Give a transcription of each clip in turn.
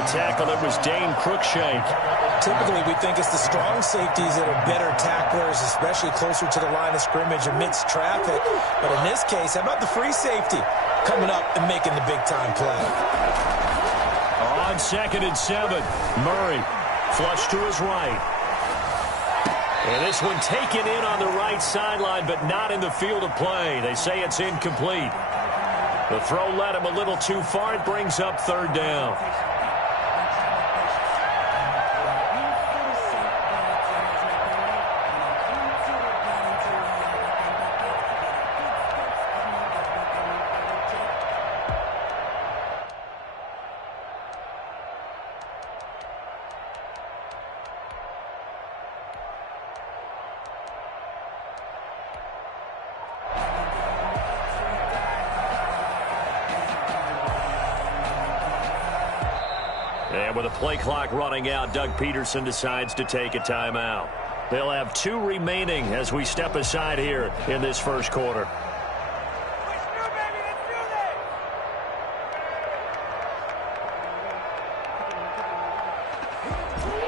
the tackle, it was Dane Cruikshank. Typically, we think it's the strong safeties that are better tacklers, especially closer to the line of scrimmage amidst traffic. But in this case, how about the free safety coming up and making the big-time play? On 2nd and 7, Murray flush to his right. And this one taken in on the right sideline, but not in the field of play. They say it's incomplete. The throw led him a little too far. It brings up 3rd down. And with the play clock running out, Doug Peterson decides to take a timeout. They'll have 2 remaining as we step aside here in this first quarter.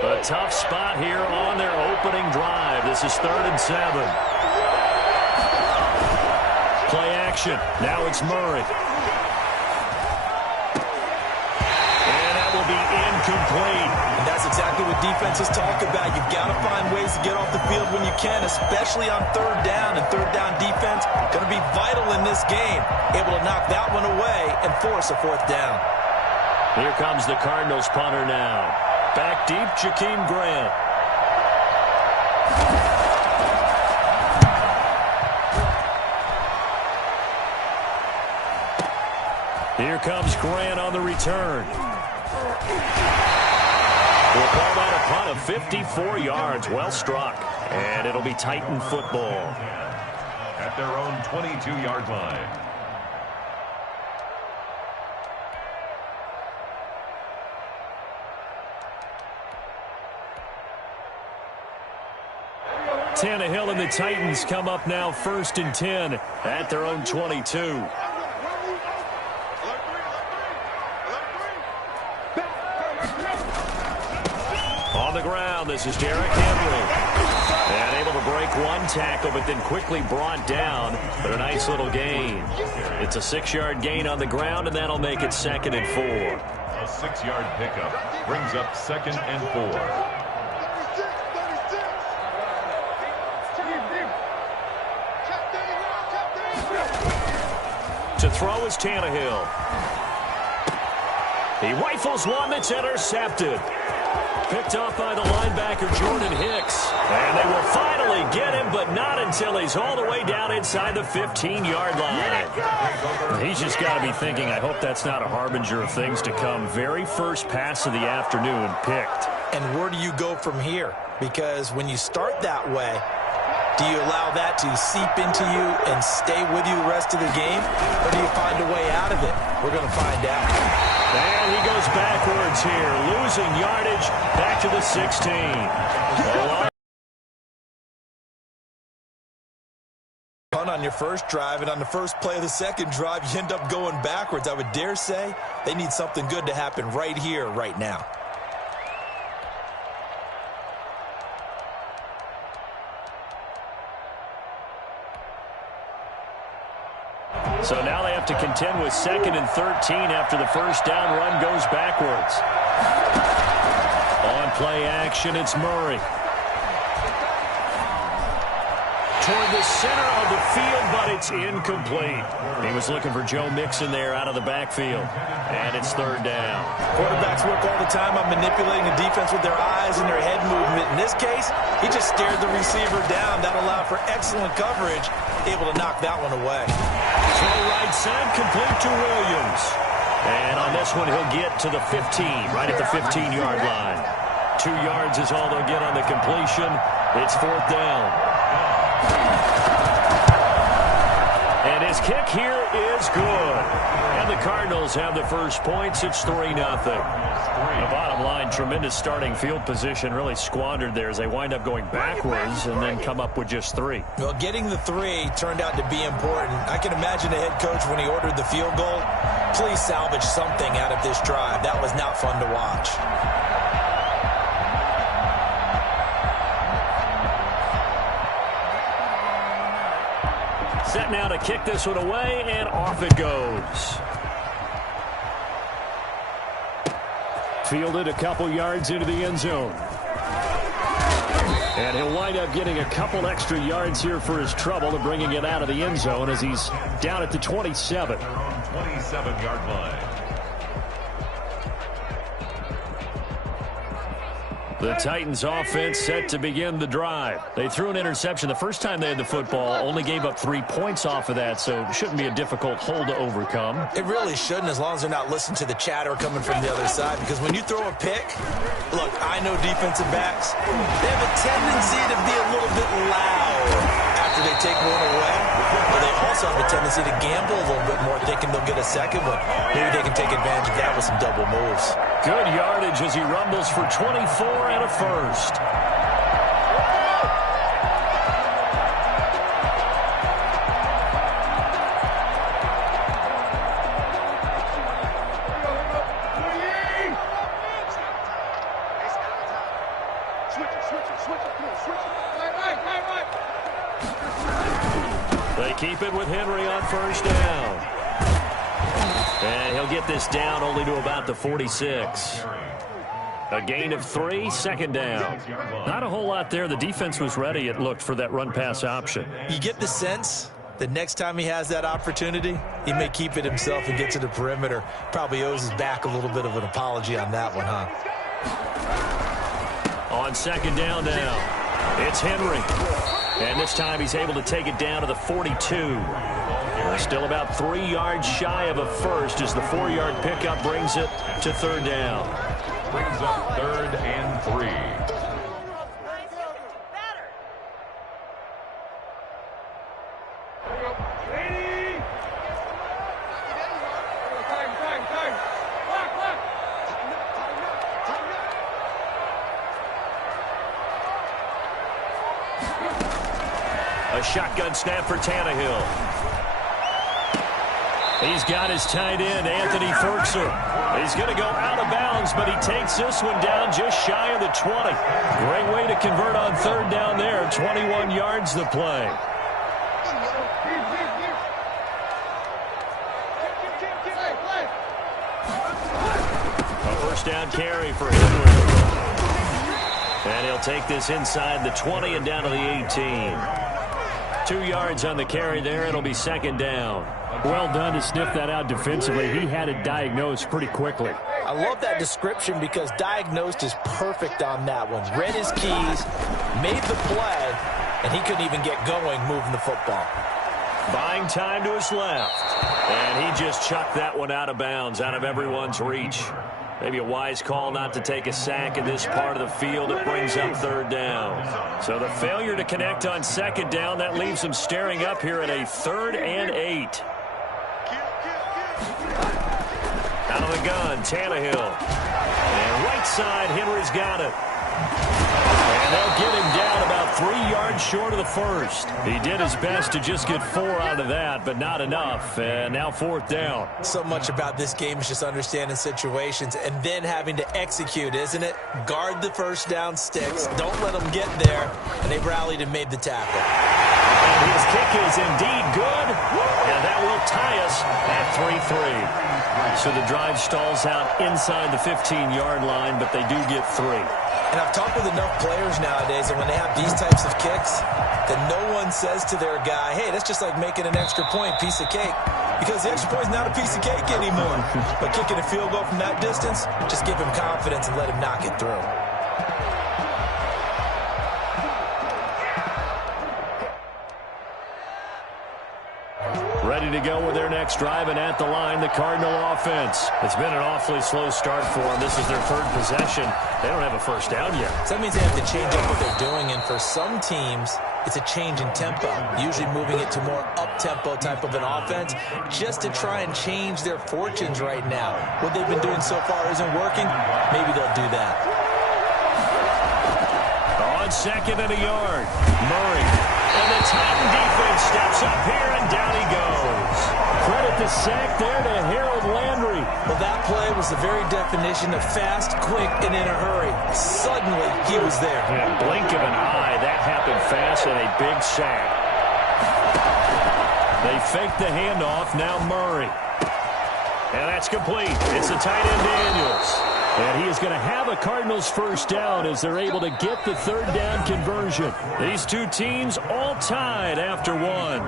A tough spot here on their opening drive. This is 3rd and 7. Play action. Now it's Murray. Incomplete. And that's exactly what defenses talk about. You've got to find ways to get off the field when you can, especially on 3rd down. And 3rd down defense going to be vital in this game. Able to knock that one away and force a 4th down. Here comes the Cardinals punter now. Back deep, Jakeem Grant. Here comes Grant on the return. We'll call that a punt of 54 yards. Well struck. And it'll be Titan football. At their own 22-yard line. Tannehill and the Titans come up now 1st and 10 at their own 22. On the ground, this is Derrick Henry. And able to break one tackle, but then quickly brought down. But a nice little gain. It's a 6-yard gain on the ground, and that'll make it 2nd and 4. A 6-yard pickup brings up 2nd and 4. To throw is Tannehill. He rifles one that's intercepted. Picked off by the linebacker, Jordan Hicks. And they will finally get him, but not until he's all the way down inside the 15-yard line. He's just got to be thinking, I hope that's not a harbinger of things to come. Very first pass of the afternoon picked. And where do you go from here? Because when you start that way, do you allow that to seep into you and stay with you the rest of the game? Or do you find a way out of it? We're going to find out. And he goes backwards here, losing yardage back to the 16. Punt on your first drive, and on the first play of the second drive, you end up going backwards. I would dare say they need something good to happen right here, right now. So now they have to contend with 2nd and 13 after the first down run goes backwards. On play action, it's Murray. Toward the center of the field, but it's incomplete. He was looking for Joe Mixon there out of the backfield. And it's 3rd down. Quarterbacks work all the time on manipulating the defense with their eyes and their head movement. In this case, he just stared the receiver down. That allowed for excellent coverage, able to knock that one away. Throw right side, complete to Williams. And on this one, he'll get to the 15, right at the 15-yard line. 2 yards is all they'll get on the completion. It's 4th down. And his kick here is good. And the Cardinals have the first points. It's 3-0. The bottom line, tremendous starting field position, really squandered there as they wind up going backwards and then come up with just 3. Well, getting the 3 turned out to be important. I can imagine the head coach when he ordered the field goal. Please salvage something out of this drive. That was not fun to watch. Set now to kick this one away, and off it goes. Fielded a couple yards into the end zone. And he'll wind up getting a couple extra yards here for his trouble and bringing it out of the end zone as he's down at the 27. 27-yard line. The Titans offense set to begin the drive. They threw an interception the first time they had the football, only gave up 3 points off of that, so it shouldn't be a difficult hole to overcome. It really shouldn't, as long as they're not listening to the chatter coming from the other side, because when you throw a pick, look, I know defensive backs, they have a tendency to be a little bit loud after they take one away, but they also have a tendency to gamble a little bit more, thinking they'll get a second one. Maybe they can take advantage of that with some double moves. Good yardage as he rumbles for 24 and a first. They keep it with Henry on first down. And he'll get this down only to about the 46. A gain of 3, second down. Not a whole lot there. The defense was ready, it looked, for that run-pass option. You get the sense that next time he has that opportunity, he may keep it himself and get to the perimeter. Probably owes his back a little bit of an apology on that one, huh? On second down now, it's Henry. And this time he's able to take it down to the 42. Still about 3 yards shy of a first as the 4-yard pickup brings it to third down. Brings up 3rd and 3. A shotgun snap for Tannehill. He's got his tight end, Anthony Ferguson. He's going to go out of bounds, but he takes this one down just shy of the 20. Great way to convert on third down there. 21 yards the play. A first down carry for Henry. And he'll take this inside the 20 and down to the 18. 2 yards on the carry there. It'll be second down. Well done to sniff that out defensively. He had it diagnosed pretty quickly. I love that description because diagnosed is perfect on that one. Read his keys, made the play, and he couldn't even get going moving the football. Buying time to his left. And he just chucked that one out of bounds, out of everyone's reach. Maybe a wise call not to take a sack in this part of the field. It brings up third down. So the failure to connect on second down, that leaves him staring up here at a 3rd and 8. Out of the gun, Tannehill. And right side, Henry's got it. And they'll get him down about 3 yards short of the first. He did his best to just get 4 out of that, but not enough. And now 4th down. So much about this game is just understanding situations and then having to execute, isn't it? Guard the first down sticks. Don't let them get there. And they rallied and made the tackle. And his kick is indeed good. And that will tie us at 3-3. So the drive stalls out inside the 15-yard line, but they do get 3. And I've talked with enough players nowadays that when they have these types of kicks, that no one says to their guy, hey, that's just like making an extra point, piece of cake. Because the extra point is not a piece of cake anymore. But kicking a field goal from that distance, just give him confidence and let him knock it through. Ready to go with their next drive, and at the line, the Cardinal offense. It's been an awfully slow start for them. This is their 3rd possession. They don't have a first down yet. So that means they have to change up what they're doing, and for some teams, it's a change in tempo, usually moving it to more up-tempo type of an offense, just to try and change their fortunes right now. What they've been doing so far isn't working. Maybe they'll do that. On 2nd and a yard, Murray. And the Titan defense steps up here, and down he goes. Credit the sack there to Harold Landry. Well, that play was the very definition of fast, quick, and in a hurry. Suddenly, he was there. Yeah, blink of an eye. That happened fast and a big sack. They fake the handoff. Now Murray. And that's complete. It's the tight end Daniels. And he is going to have a Cardinals first down as they're able to get the third down conversion. These two teams all tied after one.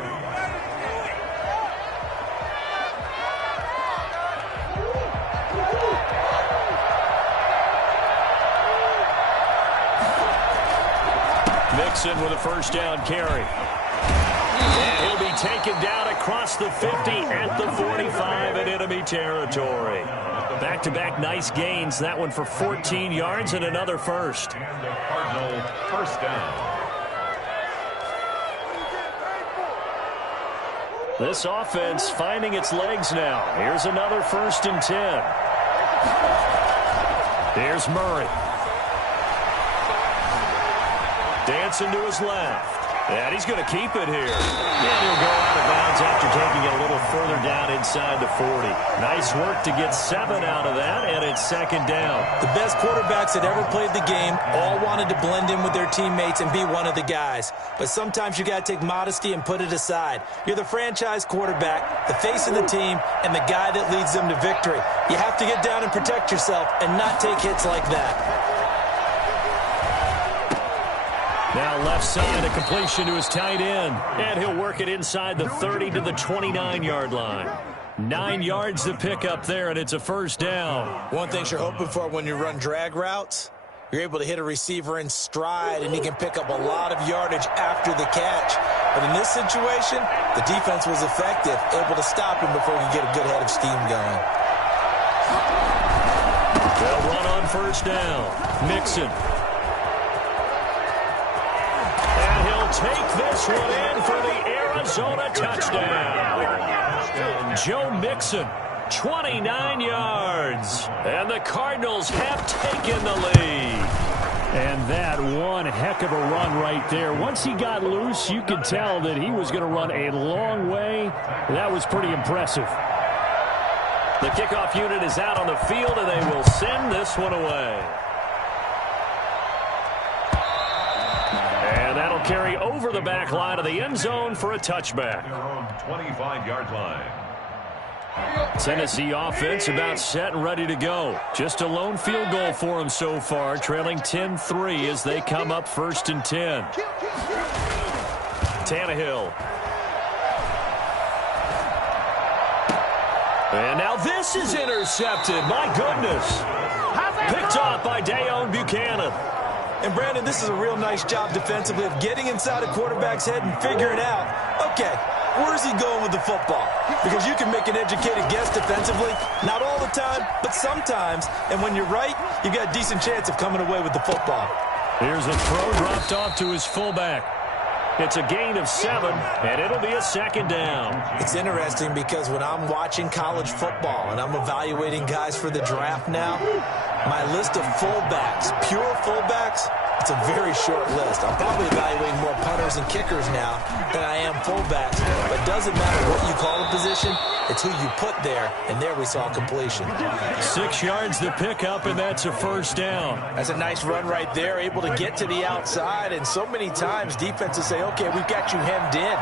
Mixon with a first down carry. And he'll be taken down across the 50 at the 45 in enemy territory. Back-to-back nice gains. That one for 14 yards and another first. Cardinal first down. This offense finding its legs now. Here's another 1st and 10. Here's Murray. Dancing to his left. And he's going to keep it here. And he'll go out of bounds after taking it a little further down inside the 40. Nice work to get 7 out of that, and it's second down. The best quarterbacks that ever played the game all wanted to blend in with their teammates and be one of the guys. But sometimes you got to take modesty and put it aside. You're the franchise quarterback, the face of the team, and the guy that leads them to victory. You have to get down and protect yourself and not take hits like that. Now left side, a completion to his tight end. And he'll work it inside the 30 to the 29-yard line. 9 yards to pick up there, and it's a first down. One thing you're hoping for when you run drag routes, you're able to hit a receiver in stride, and he can pick up a lot of yardage after the catch. But in this situation, the defense was effective, able to stop him before he could get a good head of steam going. They'll run on first down. Mixon. Take this one in for the Arizona touchdown. Joe Mixon, 29 yards. And the Cardinals have taken the lead. And that one heck of a run right there. Once he got loose, you could tell that he was going to run a long way. That was pretty impressive. The kickoff unit is out on the field, and they will send this one away. And that'll carry over the back line of the end zone for a touchback. 25-yard line. Tennessee offense about set and ready to go. Just a lone field goal for them so far, trailing 10-3 as they come up 1st and 10. Tannehill. And now this is intercepted. My goodness. Picked off by Deone Bucannon. And, Brandon, this is a real nice job defensively of getting inside a quarterback's head and figuring out, okay, where's he going with the football? Because you can make an educated guess defensively, not all the time, but sometimes. And when you're right, you've got a decent chance of coming away with the football. Here's a throw dropped off to his fullback. It's a gain of 7, and it'll be a second down. It's interesting because when I'm watching college football and I'm evaluating guys for the draft now, my list of fullbacks, pure fullbacks, it's a very short list. I'm probably evaluating more punters and kickers now than I am fullbacks. But it doesn't matter what you call a position, it's who you put there, and there we saw completion. 6 yards to pick up, and that's a first down. That's a nice run right there, able to get to the outside, and so many times defenses say, okay, we've got you hemmed in.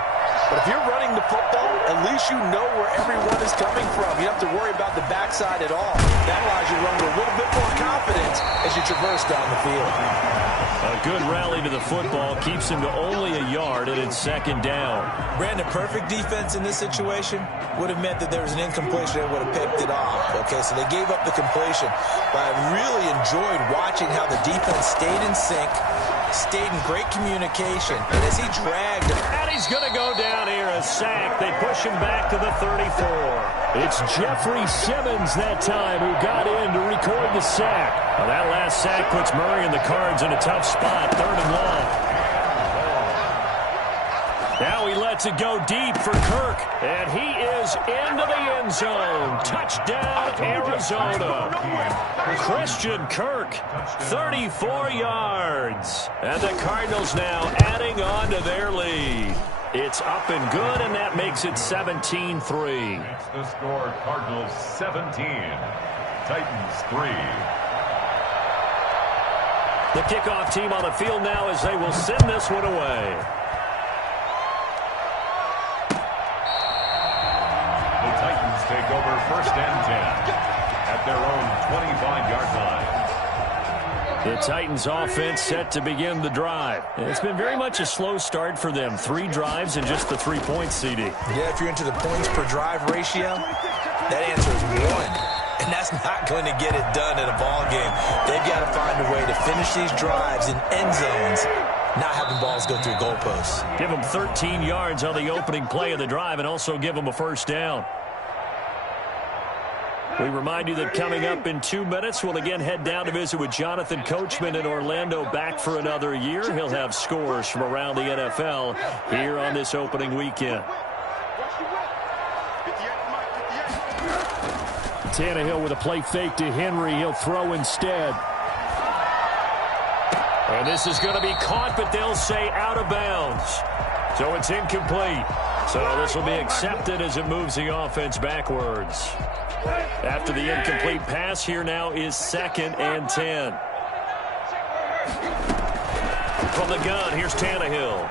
But if you're running the football, at least you know where everyone is coming from. You don't have to worry about the backside at all. That allows you to run with a little bit more confidence as you traverse down the field. A good rally to the football keeps him to only a yard, and it's second down. Brandon, perfect defense in this situation would have meant that there was an incompletion and would have picked it off. Okay, so they gave up the completion. But I really enjoyed watching how the defense stayed in sync, stayed in great communication, and as he dragged him. And he's going to go down here, a sack. They push him back to the 34. It's Jeffrey Simmons that time who got in to record the sack. Well, that last sack puts Murray and the Cards in a tough spot, 3rd and long. Now he lets it go deep for Kirk, and he is into the end zone. Touchdown, Arizona. Christian Kirk, 34 yards. And the Cardinals now adding on to their lead. It's up and good, and that makes it 17-3. That's the score. Cardinals 17, Titans 3. The kickoff team on the field now as they will send this one away. The Titans take over 1st and 10 at their own 25-yard line. The Titans offense set to begin the drive. It's been very much a slow start for them. 3 drives and just the 3 points, CD. Yeah, if you're into the points per drive ratio, that answer is 1. And that's not going to get it done in a ball game. They've got to find a way to finish these drives in end zones, not having balls go through goalposts. Give them 13 yards on the opening play of the drive and also give them a first down. We remind you that coming up in 2 minutes, we'll again head down to visit with Jonathan Coachman in Orlando, back for another year. He'll have scores from around the NFL here on this opening weekend. Tannehill with a play fake to Henry. He'll throw instead. And this is going to be caught, but they'll say out of bounds. So it's incomplete. So this will be accepted as it moves the offense backwards. After the incomplete pass, here now is 2nd and 10. From the gun, here's Tannehill.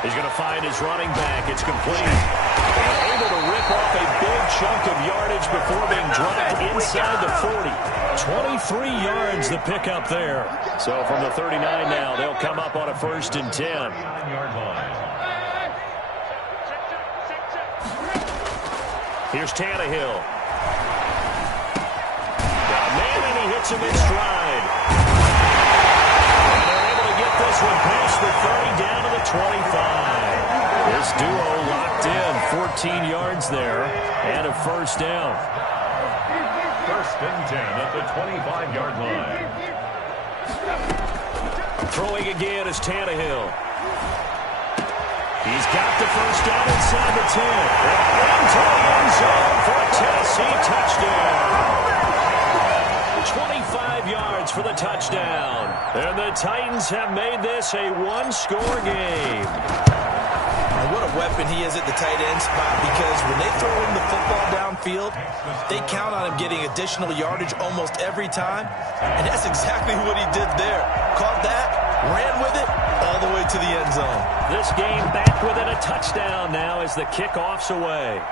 He's going to find his running back. It's complete. And able to rip off a big chunk of yardage before being dropped inside the 40. 23 yards the pickup there. So from the 39 now, they'll come up on a 1st and 10. 9-yard line. Here's Tannehill. Now, man, and he hits him in stride. And they're able to get this one past the 30 down to the 25. This duo locked in, 14 yards there, and a first down. 1st and 10 at the 25-yard line. Throwing again is Tannehill. He's got the first down inside the 10. Into the end zone for a Tennessee touchdown. 25 yards for the touchdown. And the Titans have made this a one-score game. And what a weapon he is at the tight end spot, because when they throw him the football downfield, they count on him getting additional yardage almost every time. And that's exactly what he did there. Caught that, ran with it, all the way to the end zone. This game back within a touchdown now as the kickoff's away.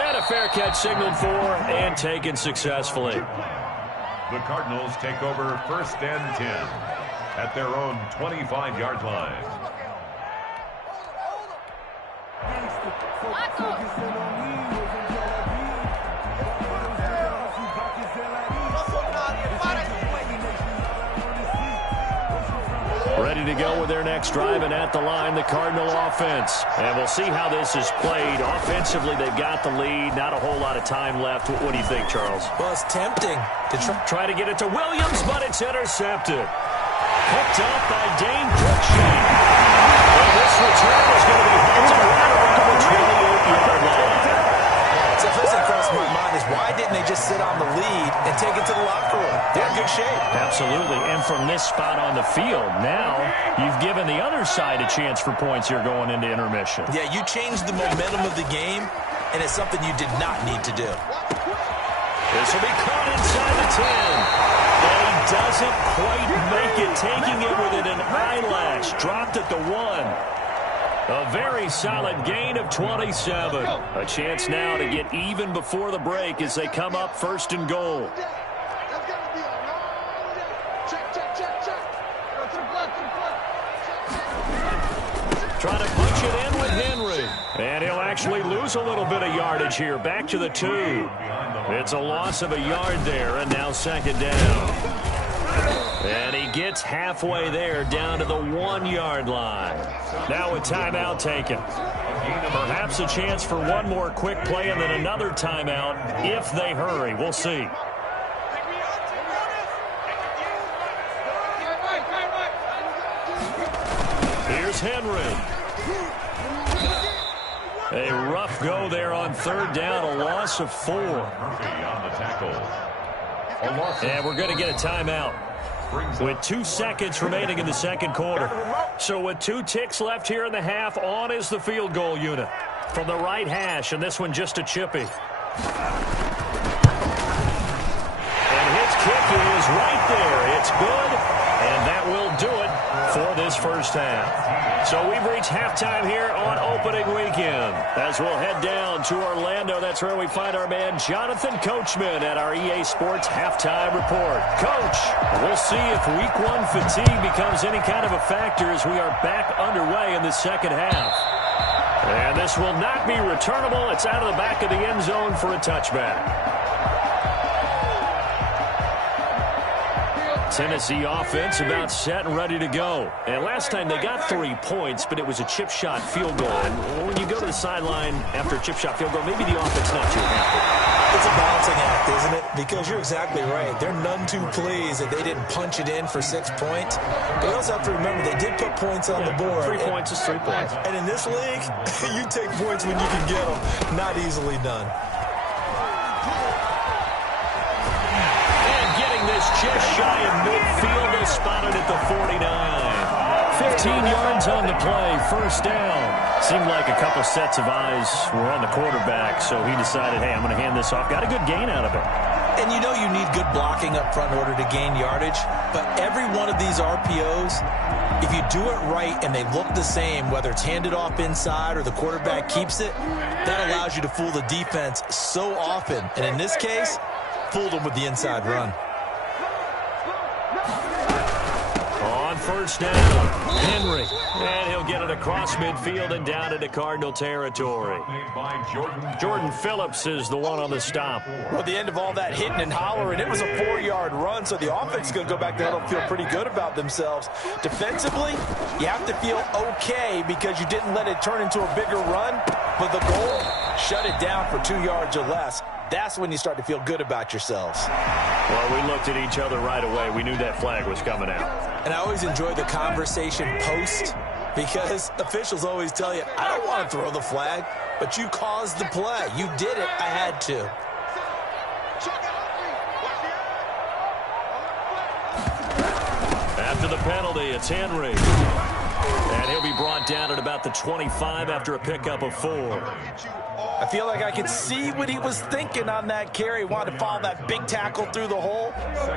And a fair catch signaled for and taken successfully. The Cardinals take over 1st and 10 at their own 25-yard line. Ready to go with their next drive, and at the line, the Cardinal offense. And we'll see how this is played. Offensively, they've got the lead. Not a whole lot of time left. What do you think, Charles? Well, it's tempting to try to get it to Williams, but it's intercepted. Picked up by Dane Cruikshank. And this return is going to be halted right around the 28-yard line. So the first thing crossed my mind is, why didn't they just sit on the lead and take it to the locker room? They're in good shape. Absolutely. And from this spot on the field, now you've given the other side a chance for points here going into intermission. Yeah, you changed the momentum of the game, and it's something you did not need to do. This will be caught inside the 10. And he doesn't quite make it, taking it within an eyelash. Dropped at the 1. A very solid gain of 27. A chance now to get even before the break as they come up 1st and goal. Trying to punch it in with Henry. And he'll actually lose a little bit of yardage here. Back to the 2. It's a loss of a yard there, and now 2nd down. And he gets halfway there, down to the 1-yard line. Now a timeout taken. Perhaps a chance for one more quick play and then another timeout if they hurry. We'll see. Here's Henry. A rough go there on 3rd down, a loss of 4. Murphy on the tackle. And we're going to get a timeout. with 2 seconds remaining in the second quarter. So with 2 ticks left here in the half, on is the field goal unit from the right hash, and this one just a chippy. And his kick is right there. It's good, and that will do it for this first half. So we've reached halftime here on opening weekend. As we'll head down to Orlando, that's where we find our man Jonathan Coachman at our EA Sports Halftime Report. Coach, we'll see if Week 1 fatigue becomes any kind of a factor as we are back underway in the second half. And this will not be returnable. It's out of the back of the end zone for a touchback. Tennessee offense about set and ready to go. And last time they got 3 points, but it was a chip shot field goal. And when you go to the sideline after a chip shot field goal, maybe the offense not too happy. It's a balancing act, isn't it? Because you're exactly right. They're none too pleased that they didn't punch it in for 6 points. But you also have to remember they did put points on the board. 3 points is 3 points. And in this league, you take points when you can get them. Not easily done. Just shy of midfield. They spotted at the 49. 15 yards on the play. First down. Seemed like a couple sets of eyes were on the quarterback, so he decided, hey, I'm going to hand this off. Got a good gain out of it. And you know you need good blocking up front in order to gain yardage. But every one of these RPOs, if you do it right and they look the same, whether it's handed off inside or the quarterback keeps it, that allows you to fool the defense so often. And in this case, fooled them with the inside run. On first down, Henry. And he'll get it across midfield and down into Cardinal territory. Jordan Phillips is the one on the stop. Well, at the end of all that hitting and hollering, it was a 4-yard run, so the offense is going to go back there and feel pretty good about themselves. Defensively, you have to feel okay because you didn't let it turn into a bigger run, but the goal, shut it down for 2 yards or less. That's when you start to feel good about yourselves. Well, we looked at each other right away. We knew that flag was coming out. And I always enjoy the conversation post because officials always tell you, I don't want to throw the flag, but you caused the play. You did it. I had to. After the penalty, it's Henry. And he'll be brought down at about the 25 after a pickup of 4. I feel like I could see what he was thinking on that carry. Wanted to follow that big tackle through the hole.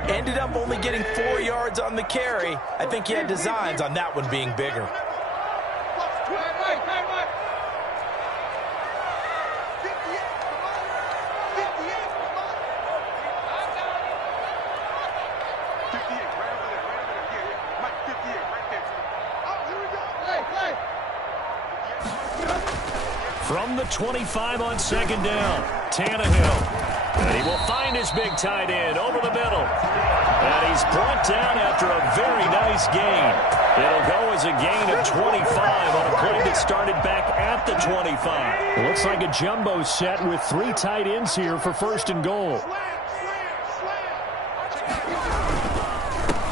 Ended up only getting 4 yards on the carry. I think he had designs on that one being bigger. From the 25 on second down, Tannehill. And he will find his big tight end over the middle. And he's brought down after a very nice gain. It'll go as a gain of 25 on a play that started back at the 25. It looks like a jumbo set with 3 tight ends here for first and goal.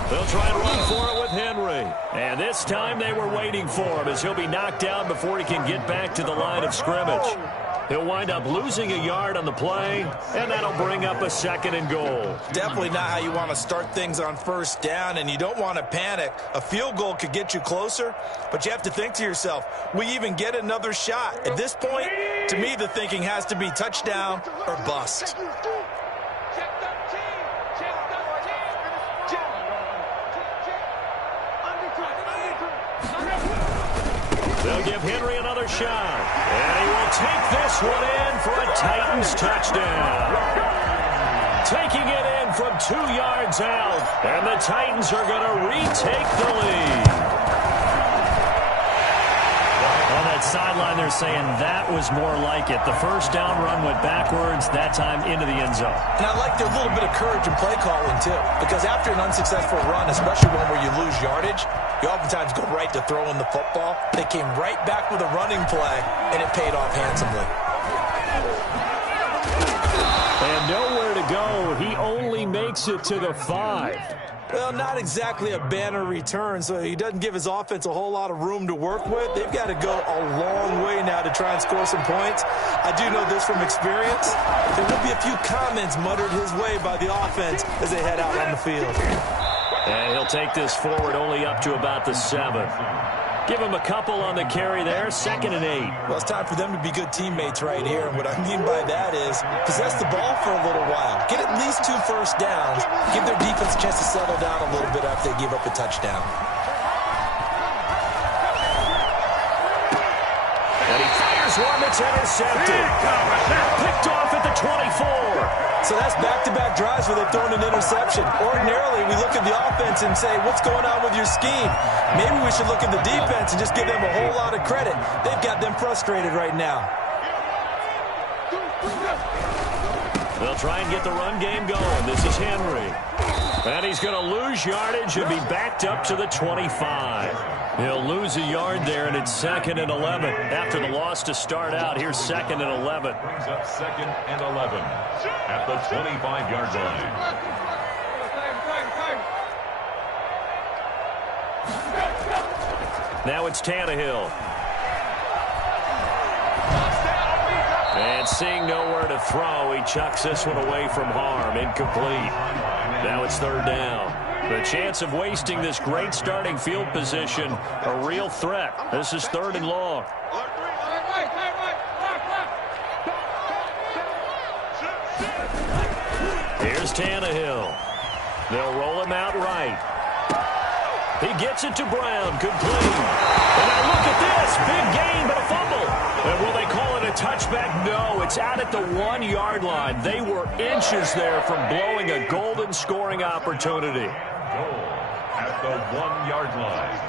They'll try and run for it with Henry. And this time they were waiting for him as he'll be knocked down before he can get back to the line of scrimmage. He'll wind up losing a yard on the play, and that'll bring up a second and goal. Definitely not how you want to start things on first down, and you don't want to panic. A field goal could get you closer, but you have to think to yourself, we even get another shot. At this point, to me, the thinking has to be touchdown or bust. They'll give Henry another shot. And he will take this one in for a Titans touchdown. Taking it in from 2 yards out. And the Titans are going to retake the lead. On that sideline, they're saying that was more like it. The first down run went backwards, that time into the end zone. And I like their little bit of courage in play calling, too. Because after an unsuccessful run, especially one where you lose yardage, you oftentimes go right to throwing the football. They came right back with a running play, and it paid off handsomely. And nowhere to go. He only makes it to the 5. Well, not exactly a banner return, so he doesn't give his offense a whole lot of room to work with. They've got to go a long way now to try and score some points. I do know this from experience. There will be a few comments muttered his way by the offense as they head out on the field. And he'll take this forward only up to about the 7. Give him a couple on the carry there, 2nd and 8. Well, it's time for them to be good teammates right here. And what I mean by that is possess the ball for a little while. Get at least 2 first downs. Give their defense a chance to settle down a little bit after they give up a touchdown. And he fires one that's intercepted. Picked off at the 24. So that's back-to-back drives where they've thrown an interception. Ordinarily, we look at the offense and say, what's going on with your scheme? Maybe we should look at the defense and just give them a whole lot of credit. They've got them frustrated right now. They'll try and get the run game going. This is Henry. And he's going to lose yardage and be backed up to the 25. He'll lose a yard there, and it's 2nd and 11. After the loss to start out, here's 2nd and 11. Brings up 2nd and 11 at the 25-yard line. Now it's Tannehill. And seeing nowhere to throw, he chucks this one away from harm. Incomplete. Now it's 3rd down. The chance of wasting this great starting field position, a real threat. This is 3rd and long. Here's Tannehill. They'll roll him out right. He gets it to Brown. Complete. And now look at this. Big gain, but a fumble. And will they call it a touchback? No, it's out at the 1-yard line. They were inches there from blowing a golden scoring opportunity. Goal at the 1-yard line.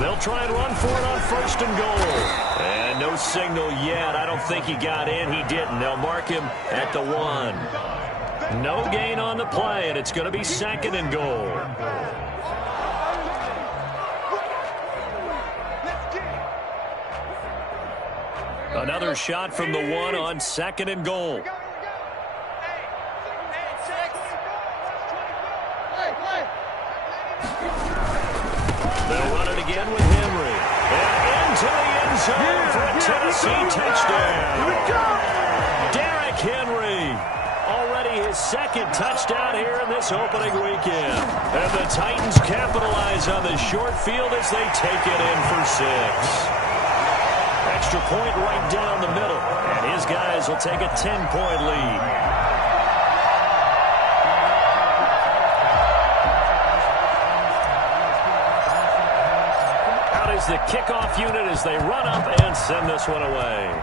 They'll try and run for it on 1st and goal. And no signal yet. I don't think he got in. He didn't. They'll mark him at the 1. No gain on the play, and it's going to be 2nd and goal. Another shot from the 1 on 2nd and goal. They'll run it again with Henry. And into the end zone for a Tennessee touchdown. Derrick Henry. Already his 2nd touchdown here in this opening weekend. And the Titans capitalize on the short field as they take it in for 6. Extra point right down the middle. And his guys will take a 10-point lead. Out is the kickoff unit as they run up and send this one away.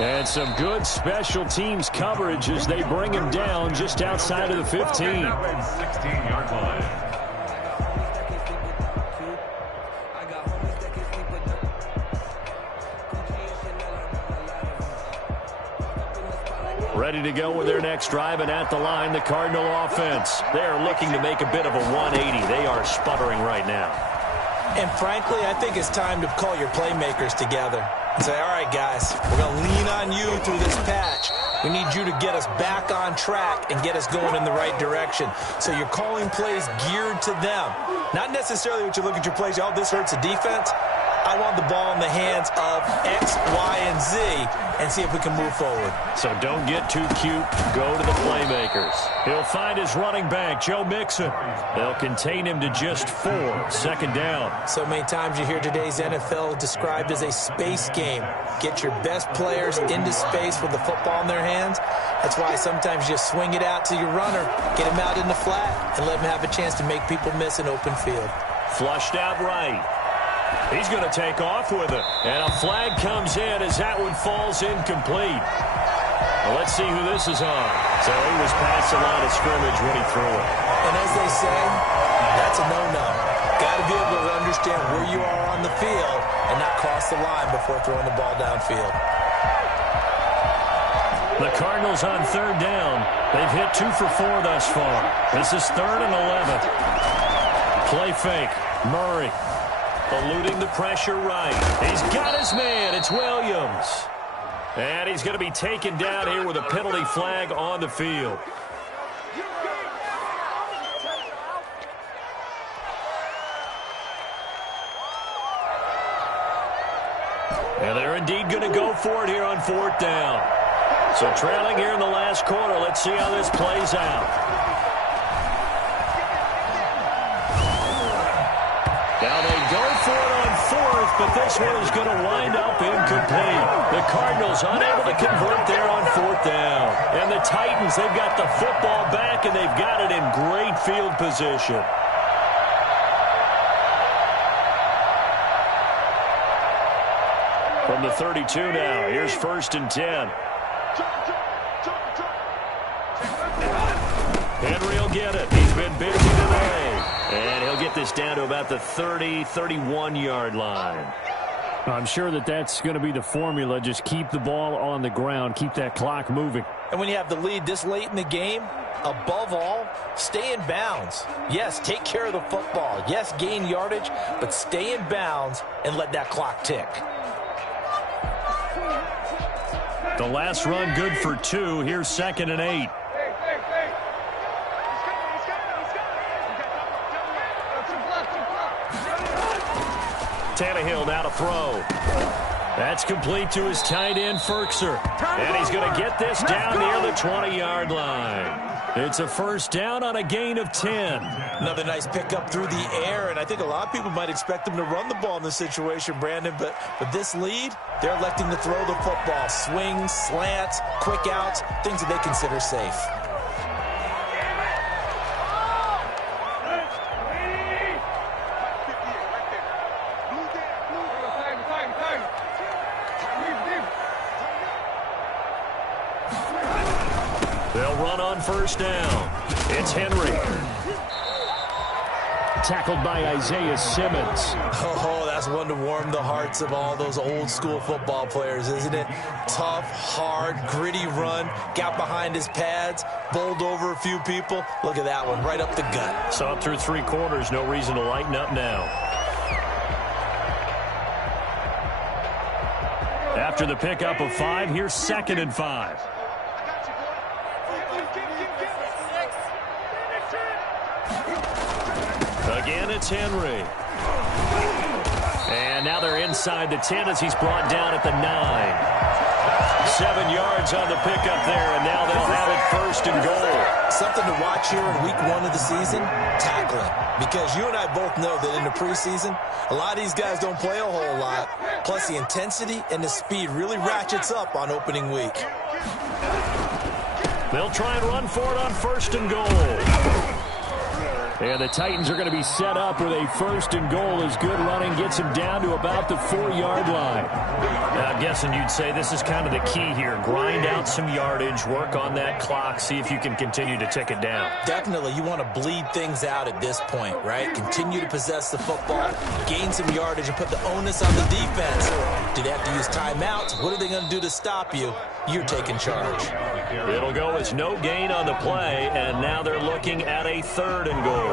And some good special teams coverage as they bring him down just outside of the 15. 16-yard line. Ready to go with their next drive, and at the line, the Cardinal offense. They're looking to make a bit of a 180. They are sputtering right now. And frankly, I think it's time to call your playmakers together and say, all right, guys, we're going to lean on you through this patch. We need you to get us back on track and get us going in the right direction. So you're calling plays geared to them. Not necessarily what you look at your plays, oh, this hurts the defense. I want the ball in the hands of X, Y, and Z and see if we can move forward. So don't get too cute. Go to the playmakers. He'll find his running back, Joe Mixon. They'll contain him to just 4. 2nd down. So many times you hear today's NFL described as a space game. Get your best players into space with the football in their hands. That's why sometimes you swing it out to your runner, get him out in the flat, and let him have a chance to make people miss an open field. Flushed out right. He's going to take off with it. And a flag comes in as that one falls incomplete. Well, let's see who this is on. So he was past the line of scrimmage when he threw it. And as they say, that's a no-no. Got to be able to understand where you are on the field and not cross the line before throwing the ball downfield. The Cardinals on 3rd down. They've hit 2 for 4 thus far. This is 3rd and 11. Play fake. Murray. Eluding the pressure right. He's got his man. It's Williams. And he's going to be taken down here with a penalty flag on the field. And they're indeed going to go for it here on 4th down. So trailing here in the last quarter. Let's see how this plays out. Now they go for it on 4th, but this one is going to wind up incomplete. The Cardinals unable to convert there on 4th down. And the Titans, they've got the football back, and they've got it in great field position. From the 32 now, here's 1st and 10. Henry will get it. He's been busy today. And he'll get this down to about the 30, 31-yard line. I'm sure that's going to be the formula. Just keep the ball on the ground. Keep that clock moving. And when you have the lead this late in the game, above all, stay in bounds. Yes, take care of the football. Yes, gain yardage, but stay in bounds and let that clock tick. The last run good for 2. Here's 2nd and 8. Tannehill now to throw. That's complete to his tight end, Firkser. And he's going to get this down near the 20-yard line. It's a 1st down on a gain of 10. Another nice pickup through the air, and I think a lot of people might expect them to run the ball in this situation, Brandon, but with this lead, they're electing to throw the football. Swings, slants, quick outs, things that they consider safe. They'll run on 1st down. It's Henry. Tackled by Isaiah Simmons. Oh, that's one to warm the hearts of all those old school football players, isn't it? Tough, hard, gritty run. Got behind his pads, bowled over a few people. Look at that one, right up the gut. Saw it through 3 quarters. No reason to lighten up now. After the pickup of 5, here's 2nd and 5. Again, it's Henry. And now they're inside the 10 as he's brought down at the 9. 7 yards on the pickup there, and now they'll have it 1st and goal. Something to watch here in week 1 of the season, tackling. Because you and I both know that in the preseason, a lot of these guys don't play a whole lot. Plus, the intensity and the speed really ratchets up on opening week. They'll try and run for it on 1st and goal. And the Titans are going to be set up with a 1st and goal as good running gets him down to about the 4-yard line. Now, I'm guessing you'd say this is kind of the key here. Grind out some yardage, work on that clock, see if you can continue to tick it down. Definitely, you want to bleed things out at this point, right? Continue to possess the football, gain some yardage, and put the onus on the defense. Do they have to use timeouts? What are they going to do to stop you? You're taking charge. It'll go as no gain on the play, and now they're looking at a 3rd and goal.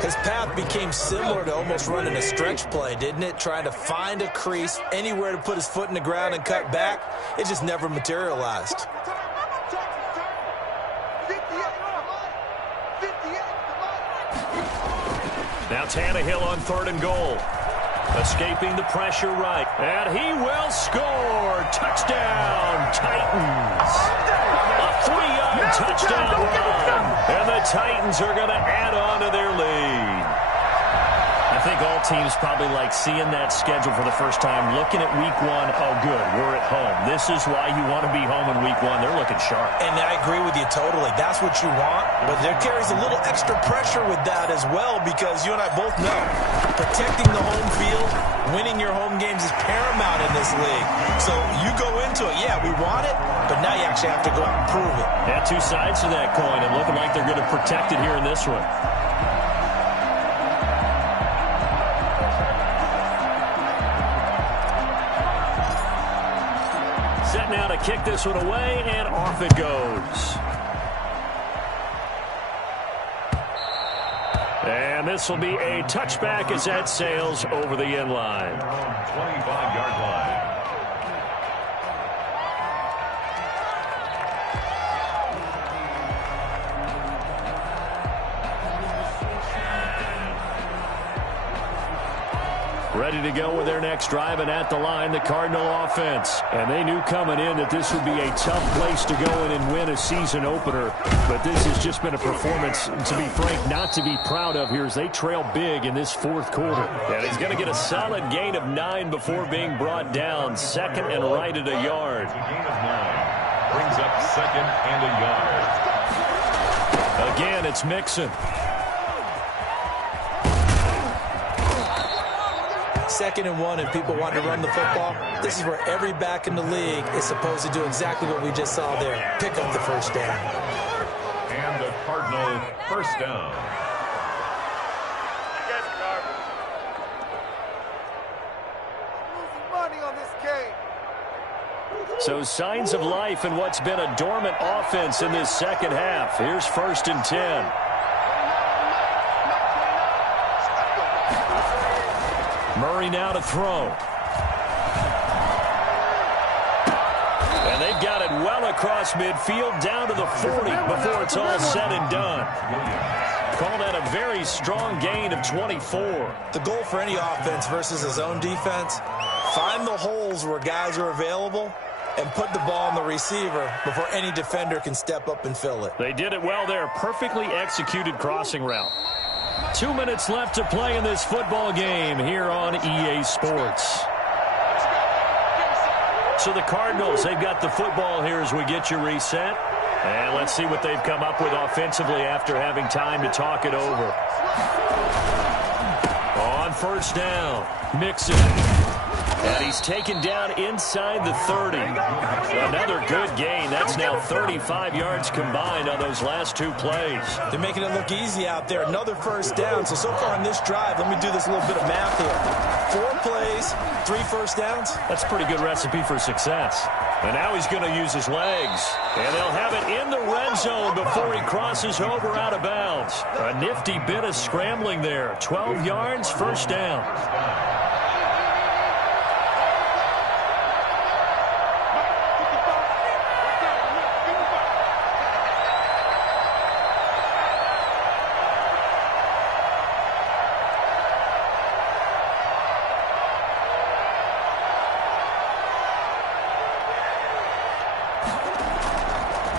His path became similar to almost running a stretch play, didn't it? Trying to find a crease, anywhere to put his foot in the ground and cut back. It just never materialized. Now Tannehill on 3rd and goal. Escaping the pressure right. And he will score. Touchdown, Titans. A 3-yard touchdown run. And the Titans are going to add on to their lead. I think all teams probably like seeing that schedule for the first time, looking at week 1. Oh, good, we're at home. This is why you want to be home in week 1. They're looking sharp. And I agree with you totally. That's what you want. But there carries a little extra pressure with that as well, because you and I both know protecting the home field, winning your home games is paramount in this league. So you go into it, yeah, we want it, but now you actually have to go out and prove it. Yeah, 2 sides to that coin, and looking like they're going to protect it here in this one. Set now to kick this one away, and off it goes. And this will be a touchback as that sails over the end line. 25-yard line. Ready to go with their next drive, and at the line, the Cardinal offense. And they knew coming in that this would be a tough place to go in and win a season opener. But this has just been a performance, to be frank, not to be proud of here as they trail big in this fourth quarter. And he's going to get a solid gain of 9 before being brought down. Second and right at a yard. A gain of 9. Brings up second and a yard. Again, it's Mixon. Second and 1 and people want to run the football. This is where every back in the league is supposed to do exactly what we just saw there. Pick up the first down. And the Cardinal first down. So signs of life in what's been a dormant offense in this second half. Here's 1st and 10. Murray now to throw. And they've got it well across midfield down to the 40 before it's all said and done. Call that a very strong gain of 24. The goal for any offense versus his own defense, find the holes where guys are available and put the ball on the receiver before any defender can step up and fill it. They did it well there. Perfectly executed crossing route. 2 minutes left to play in this football game here on EA Sports. So the Cardinals, they've got the football here as we get you reset. And let's see what they've come up with offensively after having time to talk it over. On first down, Mixon. And he's taken down inside the 30. Another good gain. That's now 35 yards combined on those last 2 plays. They're making it look easy out there. Another first down. So far on this drive, let me do this little bit of math here. 4 plays, 3 first downs. That's a pretty good recipe for success. And now he's going to use his legs. And they'll have it in the red zone before he crosses over out of bounds. A nifty bit of scrambling there. 12 yards, first down.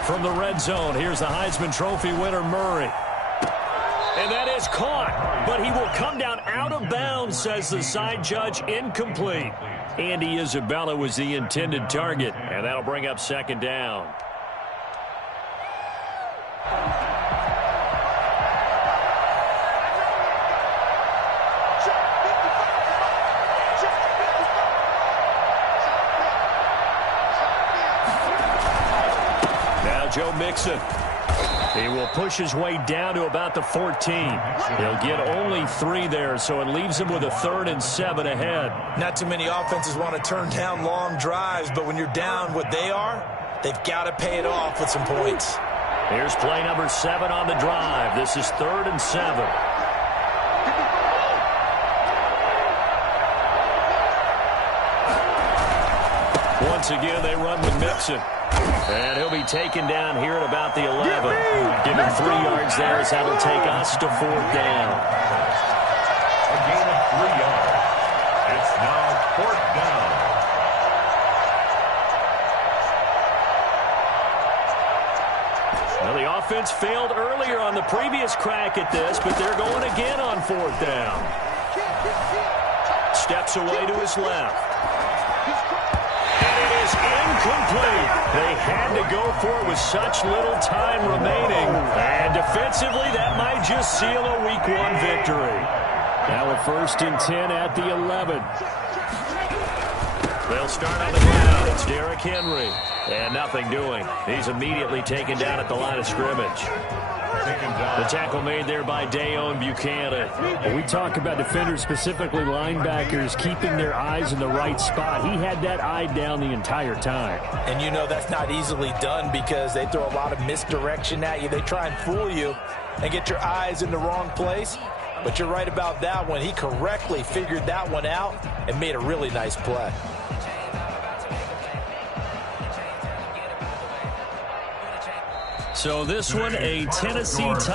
From the red zone, here's the Heisman Trophy winner, Murray. And that is caught, but he will come down out of bounds, says the side judge, incomplete. Andy Isabella was the intended target, and that'll bring up second down. Joe Mixon. He will push his way down to about the 14. He'll get only 3 there, so it leaves him with a 3rd and 7 ahead. Not too many offenses want to turn down long drives, but when you're down what they are, they've got to pay it off with some points. Here's play number 7 on the drive. This is 3rd and 7. Once again, they run with Mixon. And he'll be taken down here at about the 11. Give him 3 yards there as that'll take us to 4th down. A gain of 3 yards. It's now 4th down. Well, the offense failed earlier on the previous crack at this, but they're going again on 4th down. Steps away to his left. Incomplete. They had to go for it with such little time remaining. And defensively, that might just seal a Week 1 victory. Now a 1st and 10 at the 11. They'll start on the ground. It's Derrick Henry. And nothing doing. He's immediately taken down at the line of scrimmage. The tackle made there by Dayon Buchanan. When we talk about defenders, specifically linebackers, keeping their eyes in the right spot. He had that eye down the entire time. And you know that's not easily done because they throw a lot of misdirection at you. They try and fool you and get your eyes in the wrong place. But you're right about that one. He correctly figured that one out and made a really nice play. So this one, a Tennessee Titans